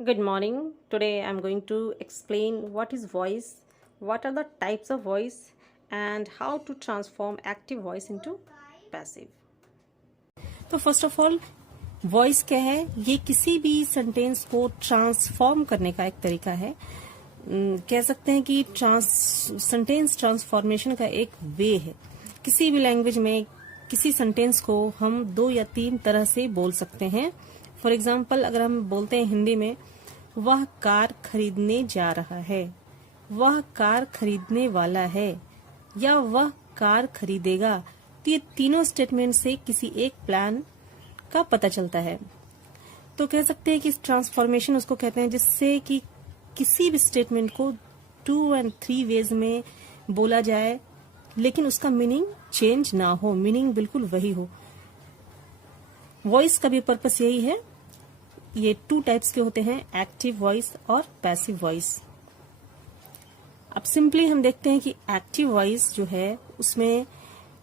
Good morning. Today I'm going to explain what is voice, what are the types of voice, and how to transform active voice into passive. तो first of all voice क्या है? ये किसी भी sentence को transform करने का एक तरीका है। कह सकते हैं कि सेंटेंस ट्रांसफॉर्मेशन का एक वे है। किसी भी लैंग्वेज में किसी सेंटेंस को हम 2 या 3 तरह से बोल सकते हैं। फॉर एग्जाम्पल, अगर हम बोलते हैं हिंदी में वह कार खरीदने जा रहा है, वह कार खरीदने वाला है, या वह कार खरीदेगा, तो ये तीनों स्टेटमेंट से किसी एक प्लान का पता चलता है। तो कह सकते हैं कि ट्रांसफॉर्मेशन उसको कहते हैं जिससे कि किसी भी स्टेटमेंट को 2 और 3 वेज में बोला जाए, लेकिन उसका मीनिंग चेंज ना हो, मीनिंग बिल्कुल वही हो। वॉइस का भी पर्पस यही है। ये 2 टाइप्स के होते हैं, एक्टिव वॉइस और पैसिव वॉइस। अब सिंपली हम देखते हैं कि एक्टिव वॉइस जो है उसमें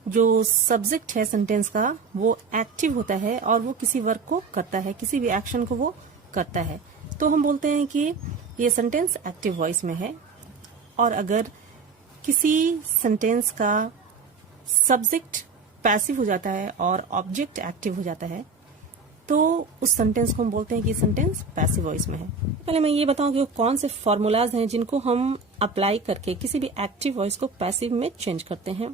जो सब्जेक्ट है सेंटेंस का वो एक्टिव होता है और वो किसी वर्क को करता है, किसी भी एक्शन को वो करता है। तो हम बोलते हैं कि ये सेंटेंस एक्टिव वॉइस में है। और अगर किसी सेंटेंस का सब्जेक्ट पैसिव हो जाता है और ऑब्जेक्ट एक्टिव हो जाता है तो उस सेंटेंस को हम बोलते हैं कि सेंटेंस पैसिव वॉइस में है। पहले मैं ये बताऊं कि वो कौन से फॉर्मूलाज हैं जिनको हम अप्लाई करके किसी भी एक्टिव वॉइस को पैसिव में चेंज करते हैं।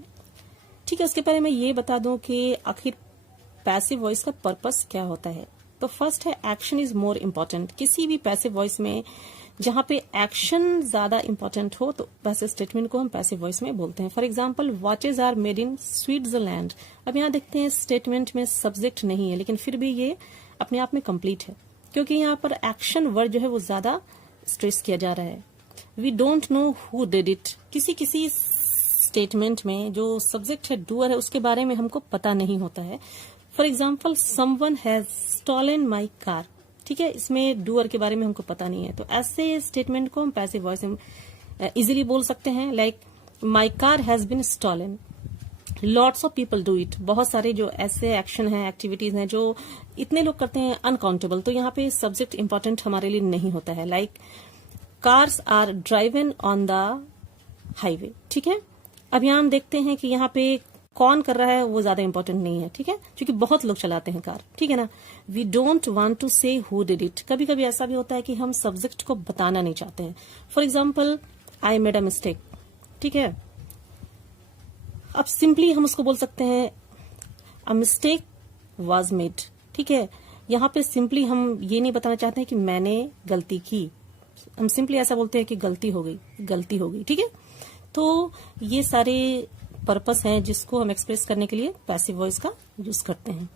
ठीक है, उसके पहले मैं ये बता दूं कि आखिर पैसिव वॉइस का पर्पस क्या होता है। तो फर्स्ट है एक्शन इज मोर इम्पोर्टेंट। किसी भी पैसिव वॉइस में जहां पे एक्शन ज्यादा इम्पोर्टेंट हो तो वैसे स्टेटमेंट को हम पैसिव वॉइस में बोलते हैं। For example, watches are made in Switzerland. अब यहाँ देखते हैं स्टेटमेंट में सब्जेक्ट नहीं है, लेकिन फिर भी ये अपने आप में कंप्लीट है क्योंकि यहाँ पर एक्शन वर्ड जो है वो ज्यादा स्ट्रेस किया जा रहा है। We don't know who did it. किसी किसी स्टेटमेंट में जो सब्जेक्ट है डूअर है उसके बारे में हमको पता नहीं होता है। For example, someone has stolen my car. ठीक है, इसमें डूअर के बारे में हमको पता नहीं है, तो ऐसे स्टेटमेंट को हम पैसिव वॉइस में इजीली बोल सकते हैं। Like my car has been stolen, lots of people do it. बहुत सारे जो ऐसे एक्शन हैं, एक्टिविटीज हैं जो इतने लोग करते हैं, अनकाउंटेबल। तो यहाँ पे सब्जेक्ट इंपॉर्टेंट हमारे लिए नहीं होता है। Like cars are driven on the highway. ठीक है, अब यहाँ हम देखते हैं कि यहाँ पे कौन कर रहा है वो ज्यादा इंपॉर्टेंट नहीं है। ठीक है, क्योंकि बहुत लोग चलाते हैं कार। ठीक है ना। वी डोंट वांट टू से हु डिड इट। कभी कभी ऐसा भी होता है कि हम सब्जेक्ट को बताना नहीं चाहते हैं। For example, I made a mistake. ठीक है, अब सिंपली हम उसको बोल सकते हैं अ मिस्टेक वॉज मेड। ठीक है, यहाँ पे सिंपली हम ये नहीं बताना चाहते हैं कि मैंने गलती की, हम सिंपली ऐसा बोलते हैं कि गलती हो गई, गलती हो गई। ठीक है, तो ये सारे पर्पस हैं जिसको हम एक्सप्रेस करने के लिए पैसिव वॉइस का यूज करते हैं।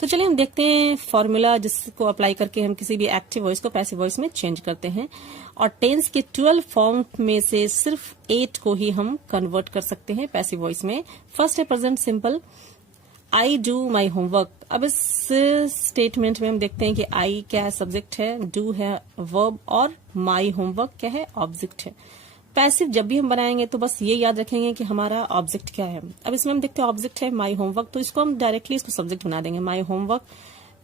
तो चलिए हम देखते हैं फॉर्मूला जिसको अप्लाई करके हम किसी भी एक्टिव वॉइस को पैसिव वॉइस में चेंज करते हैं। और टेंस के 12 फॉर्म में से सिर्फ 8 को ही हम कन्वर्ट कर सकते हैं पैसिव वॉइस में। फर्स्ट है present simple, I do my homework. अब इस स्टेटमेंट में हम देखते हैं कि आई क्या है, सब्जेक्ट है, डू है वर्ब, और माई होमवर्क क्या है, ऑब्जेक्ट है। पैसिव जब भी हम बनाएंगे तो बस ये याद रखेंगे कि हमारा ऑब्जेक्ट क्या है। अब इसमें हम देखते हैं ऑब्जेक्ट है माई होमवर्क, तो इसको हम डायरेक्टली इसको सब्जेक्ट बना देंगे। माई होमवर्क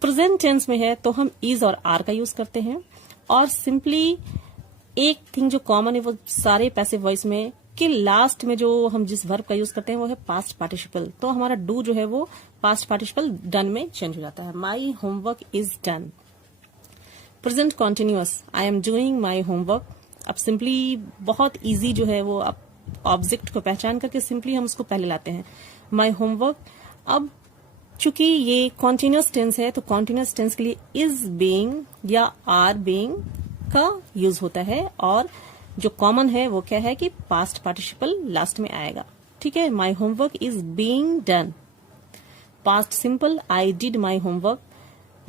प्रेजेंट टेंस में है तो हम इज और आर का यूज करते हैं। और सिंपली एक थिंग जो कॉमन है वो सारे पैसिव वॉइस में कि लास्ट में जो हम जिस वर्ब का यूज करते हैं वो है पास्ट पार्टिसिपल। तो हमारा डू जो है वो पास्ट पार्टिसिपल डन में चेंज हो जाता है। My homework is done. Present continuous, I am doing my homework. अब सिंपली बहुत इजी जो है वो आप ऑब्जेक्ट को पहचान करके सिंपली हम उसको पहले लाते हैं, माई होमवर्क। अब चूंकि ये कॉन्टिन्यूअस टेंस है तो कॉन्टिन्यूअस टेंस के लिए इज बीइंग या आर बीइंग का यूज होता है, और जो कॉमन है वो क्या है कि पास्ट पार्टिसिपल लास्ट में आएगा। ठीक है, my homework is being done. Past simple, I did my homework.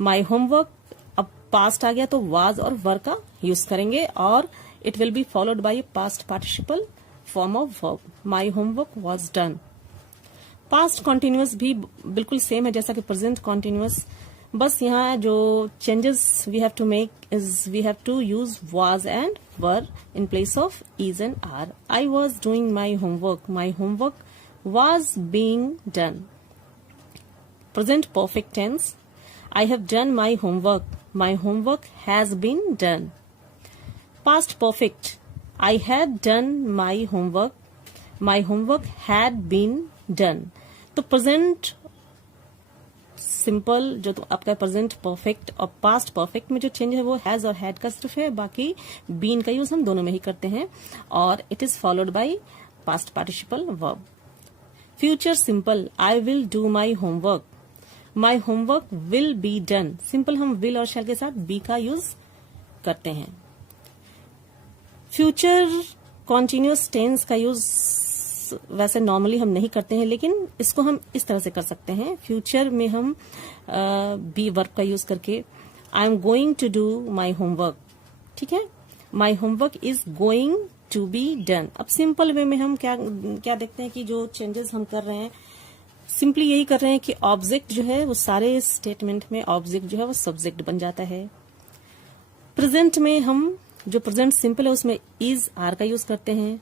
My homework अब पास्ट आ गया तो वाज और वर का यूज करेंगे और it will be followed by a past participle form of verb. My homework was done. Past continuous भी बिल्कुल same है जैसा कि present continuous, बस यहाँ जो changes we have to make is we have to use was and were in place of is and are. I was doing my homework. My homework was being done. Present perfect tense. I have done my homework. My homework has been done. Past perfect. I had done my homework. My homework had been done. तो present simple जो तो आपका present perfect और past perfect में जो change है वो has और हैड का सिर्फ है, बाकी बीन का यूज हम दोनों में ही करते हैं और it is followed by past participle verb. Future simple, I will do my homework. My homework will be done. Simple हम विल और शैल के साथ बी का यूज करते हैं। फ्यूचर कॉन्टिन्यूअस टेंस का यूज वैसे नॉर्मली हम नहीं करते हैं, लेकिन इसको हम इस तरह से कर सकते हैं। फ्यूचर में हम बी वर्ब का यूज करके I am going to do my homework, ठीक है, my homework is going to be done. अब सिंपल वे में हम क्या देखते हैं कि जो चेंजेस हम कर रहे हैं सिंपली यही कर रहे हैं कि ऑब्जेक्ट जो है वो सारे स्टेटमेंट में ऑब्जेक्ट जो है वो सब्जेक्ट बन जाता है। प्रेजेंट में हम जो प्रेजेंट सिंपल है उसमें इज आर का यूज करते हैं।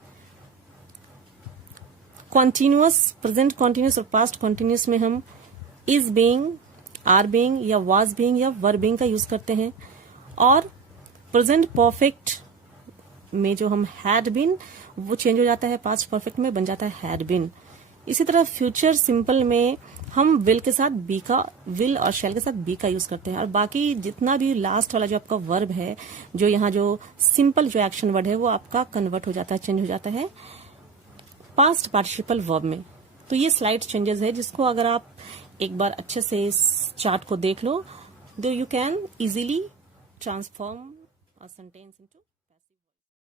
कॉन्टिन्यूअस, प्रेजेंट कॉन्टिन्यूअस और पास्ट कॉन्टिन्यूअस में हम इज बीइंग, आर बीइंग या वाज बीइंग या वर बीइंग का यूज करते हैं। और प्रेजेंट परफेक्ट में जो हम हैड बीन वो चेंज हो जाता है, पास्ट परफेक्ट में बन जाता है हैड बीन। इसी तरह फ्यूचर सिंपल में हम विल के साथ बी का, विल और शैल के साथ बी का यूज करते हैं। और बाकी जितना भी लास्ट वाला जो आपका वर्ब है, जो यहाँ जो सिंपल जो एक्शन वर्ड है वो आपका कन्वर्ट हो जाता है, चेंज हो जाता है पास्ट पार्टिसिपल वर्ब में। तो ये स्लाइड चेंजेस है जिसको अगर आप एक बार अच्छे से इस चार्ट को देख लो तो you can easily transform a sentence into